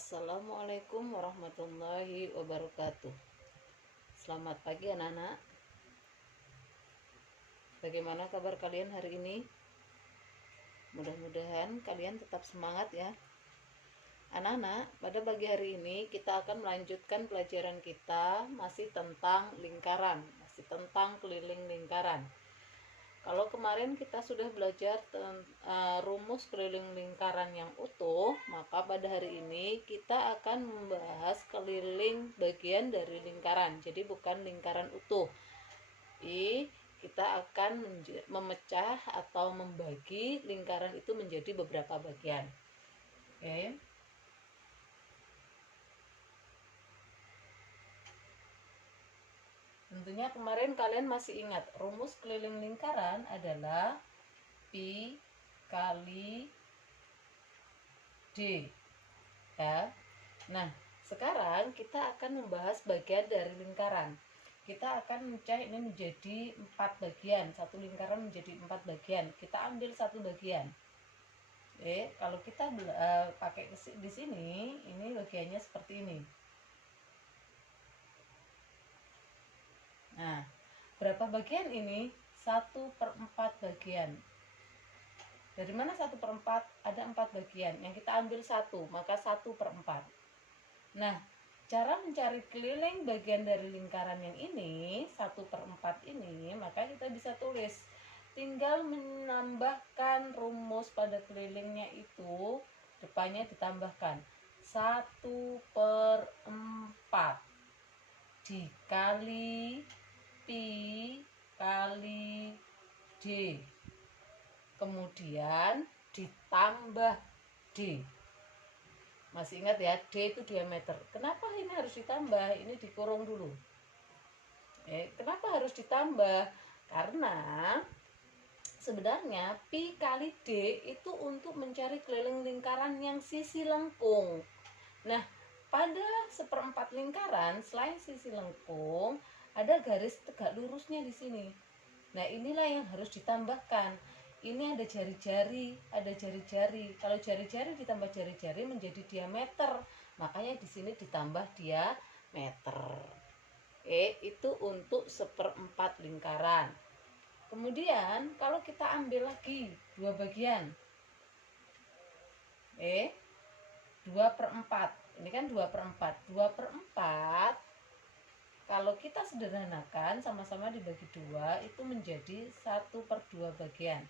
Assalamualaikum warahmatullahi wabarakatuh. Selamat pagi anak-anak. Bagaimana kabar kalian hari ini? Mudah-mudahan kalian tetap semangat ya. Anak-anak, pada pagi hari ini kita akan melanjutkan pelajaran kita masih tentang lingkaran, masih tentang keliling lingkaran. Kalau kemarin kita sudah belajar rumus keliling lingkaran yang utuh, maka pada hari ini kita akan membahas keliling bagian dari lingkaran. Jadi bukan lingkaran utuh. Kita akan memecah atau membagi lingkaran itu menjadi beberapa bagian. Oke. Tentunya kemarin kalian masih ingat rumus keliling lingkaran adalah Pi kali D ya. Nah, sekarang kita akan membahas bagian dari lingkaran. Kita akan memecah ini menjadi 4 bagian. Satu lingkaran menjadi 4 bagian. Kita ambil satu bagian. Kalau kita pakai di sini, ini bagiannya seperti ini. Nah, berapa bagian ini? 1/4 bagian. Dari mana 1/4? Ada 4 bagian. Yang kita ambil 1, maka 1/4. Nah, cara mencari keliling bagian dari lingkaran yang ini, 1/4 ini, maka kita bisa tulis. Tinggal menambahkan rumus pada kelilingnya itu, depannya ditambahkan 1/4 dikali Pi kali D, kemudian ditambah D. Masih ingat ya, D itu diameter. Kenapa ini harus ditambah? Ini dikurung dulu. Kenapa harus ditambah? Karena sebenarnya Pi kali D itu untuk mencari keliling lingkaran yang sisi lengkung. Nah, pada 1/4 lingkaran, selain sisi lengkung, ada garis tegak lurusnya di sini. Nah, inilah yang harus ditambahkan. Ini ada jari-jari, ada jari-jari. Kalau jari-jari ditambah jari-jari menjadi diameter, makanya di sini ditambah diameter. Itu untuk 1/4 lingkaran. Kemudian kalau kita ambil lagi 2 bagian, 2/4. Ini kan 2/4. 2/4 kalau kita sederhanakan sama-sama dibagi 2 itu menjadi 1/2 bagian.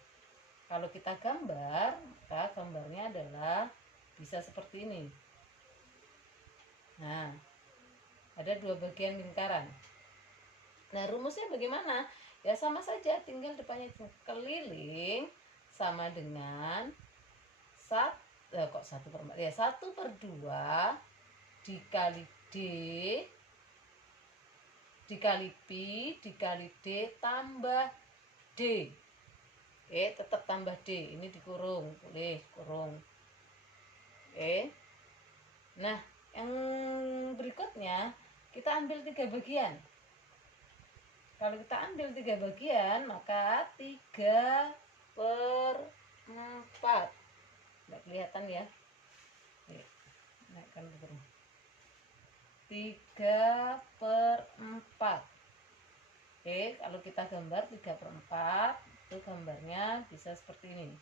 Kalau kita gambar, maka gambarnya adalah bisa seperti ini. Nah, ada 2 bagian lingkaran. Nah, rumusnya bagaimana? Ya sama saja, tinggal depannya keliling sama dengan 1/2 dikali D dikali Pi dikali D tambah D. Tetap tambah D, ini dikurung, boleh kurung. Nah, yang berikutnya kita ambil 3 bagian. Kalau kita ambil 3 bagian, maka 3/4. Nggak kelihatan ya. Naikkan dulu. 3/4. Kalau kita gambar 3/4, itu gambarnya bisa seperti ini.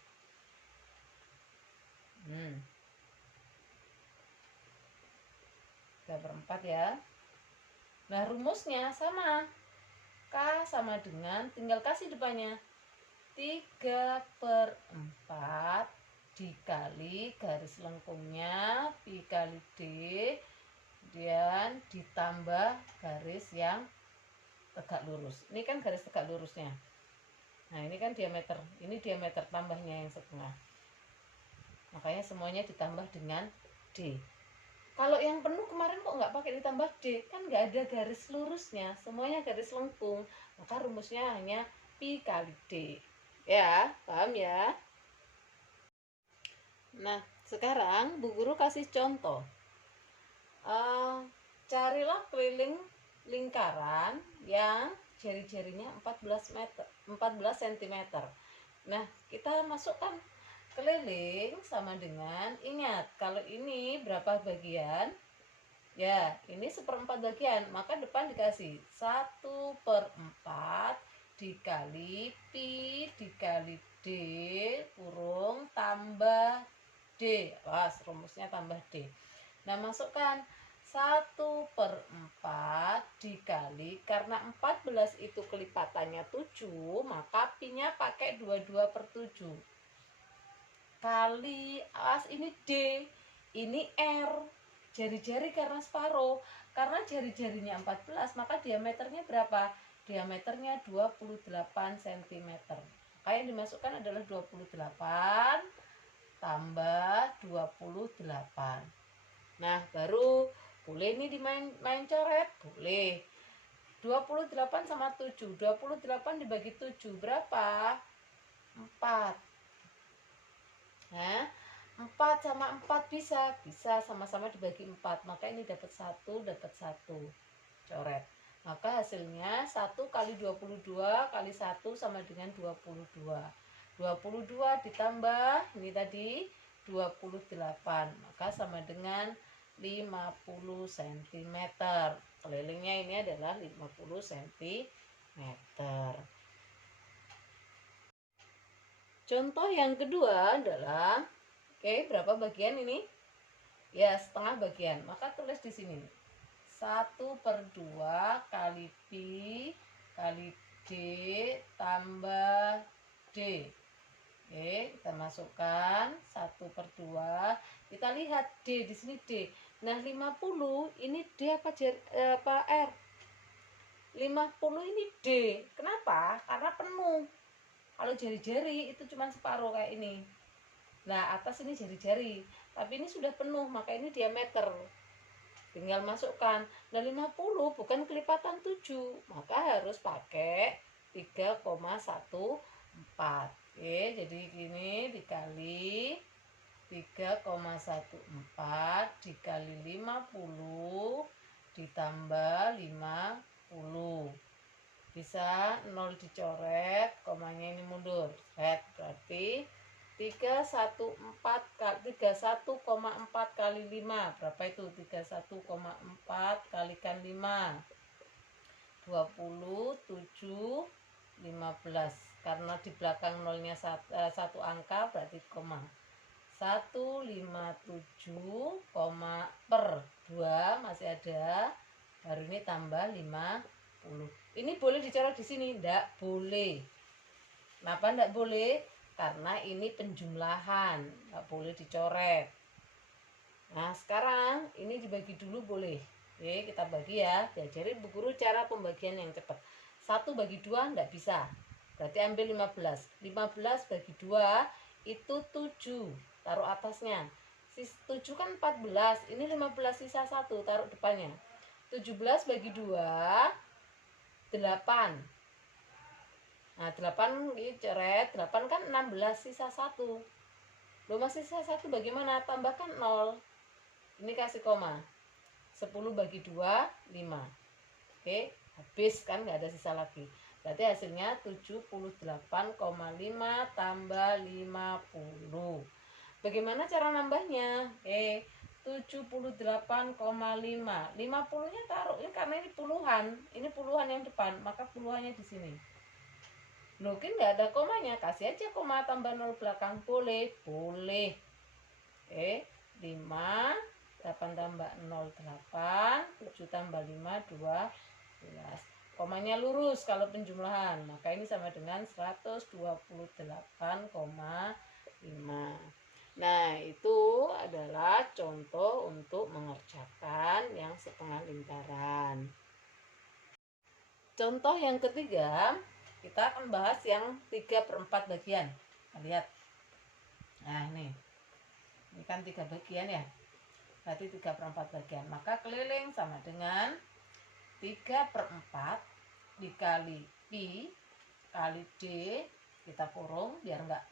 3/4 ya. Nah, rumusnya sama. K sama dengan, tinggal kasih depannya 3/4 dikali garis lengkungnya Pi kali D dan ditambah garis yang tegak lurus. Ini kan garis tegak lurusnya. Nah, ini kan diameter. Ini diameter tambahnya yang setengah. Makanya semuanya ditambah dengan D. Kalau yang penuh kemarin kok nggak pakai ditambah D? Kan nggak ada garis lurusnya, semuanya garis lengkung. Maka rumusnya hanya Pi kali D. Ya, paham ya? Nah, sekarang Bu Guru kasih contoh. Carilah keliling lingkaran yang jari-jarinya 14 cm. Nah, kita masukkan keliling sama dengan, ingat kalau ini berapa bagian ya, ini 1/4 bagian, maka depan dikasih 1/4 dikali pi dikali d kurung tambah d. Awas, rumusnya tambah d. Nah, masukkan 1/4 dikali, karena 14 itu kelipatannya 7, maka pi-nya pakai 22/7 kali, awas ini D, ini R, jari-jari karena separuh, karena jari-jarinya 14, maka diameternya berapa? Diameternya 28 cm. Maka yang dimasukkan adalah 28 tambah 28. Nah, baru boleh ini main coret, boleh. 28 sama 7, 28 dibagi 7 berapa? 4. Nah, 4 sama 4 bisa sama-sama dibagi 4, maka ini dapat 1 coret. Maka hasilnya 1 kali 22 kali 1 sama dengan 22. 22 ditambah ini tadi 28, maka sama dengan 50 cm. Kelilingnya ini adalah 50 cm. Contoh yang kedua adalah, berapa bagian ini? Ya, setengah bagian. Maka tulis di sini 1/2 kali pi kali d tambah d. Kita masukkan 1/2. Kita lihat d di sini d. Nah, 50 ini d apa R? 50 ini d. Kenapa? Karena penuh. Kalau jari-jari itu cuma separuh kayak ini. Nah, atas ini jari-jari, tapi ini sudah penuh, maka ini diameter. Tinggal masukkan. Nah, 50 bukan kelipatan 7, maka harus pakai 3,14. Jadi gini dikali 3,14 dikali 50 ditambah 50. Bisa 0 dicoret, komanya ini mundur. Berarti 31,4 kali 5. Berapa itu? 31,4 kalikan 5. 27, 15. Karena di belakang nolnya satu angka, berarti koma. 157, per 2 masih ada. Baru ini tambah 50. Ini boleh dicoret di sini? Enggak boleh. Kenapa enggak boleh? Karena ini penjumlahan, enggak boleh dicoret. Nah, sekarang ini dibagi dulu boleh. Kita bagi ya. Diajarin Bu Guru cara pembagian yang cepat. 1 bagi 2 enggak bisa. Berarti ambil 15. 15 bagi 2 itu 7. Taruh atasnya. 7 kan 14. Ini 15 sisa 1, taruh depannya. 17 bagi 2 8. Nah, 8 dicoret, 8 kan 16 sisa 1. Loh, masih sisa 1 bagaimana? Tambahkan 0. Ini kasih koma. 10 bagi 2 5. Habis kan, nggak ada sisa lagi. Berarti hasilnya 78,5 tambah 50. Bagaimana cara nambahnya? 78,5. 50-nya taruh ini karena ini puluhan. Ini puluhan yang depan, maka puluhannya di sini. Mungkin nggak ada komanya, kasih aja koma tambah 0 belakang. Boleh. 5, 8 tambah 0 8, 7 tambah 5 12. Komanya lurus kalau penjumlahan, maka ini sama dengan 128,5. Nah, itu adalah contoh untuk mengerjakan yang setengah lingkaran. Contoh yang ketiga, kita akan bahas yang 3/4 bagian. Lihat. Nah, ini kan 3 bagian ya. Berarti 3/4 bagian. Maka keliling sama dengan 3/4 dikali pi kali d, kita kurung biar enggak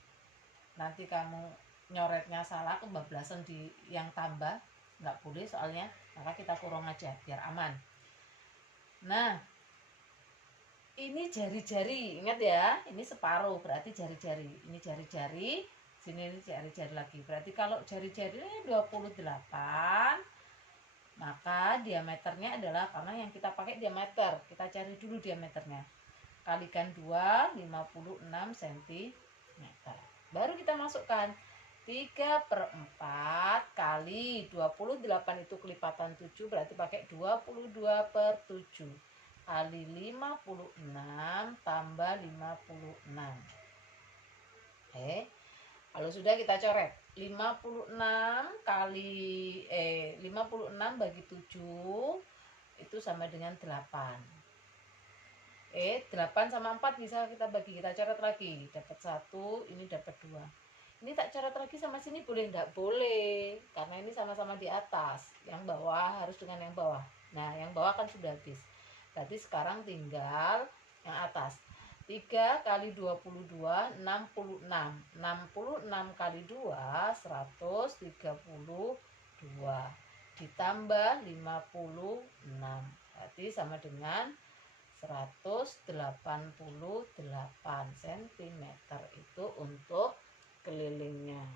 nanti kamu nyoretnya salah, kebablasan di yang tambah, nggak boleh soalnya, maka kita kurung aja biar aman. Nah, ini jari-jari, ingat ya, ini separuh berarti jari-jari, ini jari-jari Sini ini jari-jari lagi. Berarti kalau jari-jari 28, maka diameternya adalah, karena yang kita pakai diameter, kita cari dulu diameternya. Kalikan 2, 56 cm. Baru kita masukkan 3/4 kali 28 itu kelipatan 7, berarti pakai 22/7 kali 56 tambah 56. Kalau sudah kita coret 56 bagi 7 itu sama dengan 8. 8 sama 4 bisa kita bagi, kita coret lagi, dapat 1, ini dapat 2. Ini tak coret lagi sama sini boleh? Enggak boleh, karena ini sama-sama di atas. Yang bawah harus dengan yang bawah. Nah, yang bawah kan sudah habis. Berarti sekarang tinggal yang atas. 3 kali 22, 66. 66 kali 2, 132. Ditambah 56. Berarti sama dengan 188 cm itu untuk kelilingnya.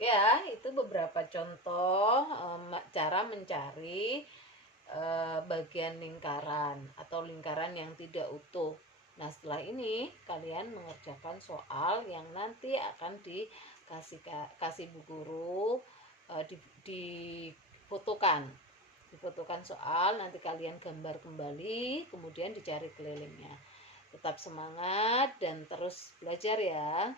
Ya, itu beberapa contoh cara mencari bagian lingkaran atau lingkaran yang tidak utuh. Nah, setelah ini kalian mengerjakan soal yang nanti akan dikasih bu guru, difotokan soal, nanti kalian gambar kembali, kemudian dicari kelilingnya. Tetap semangat dan terus belajar ya.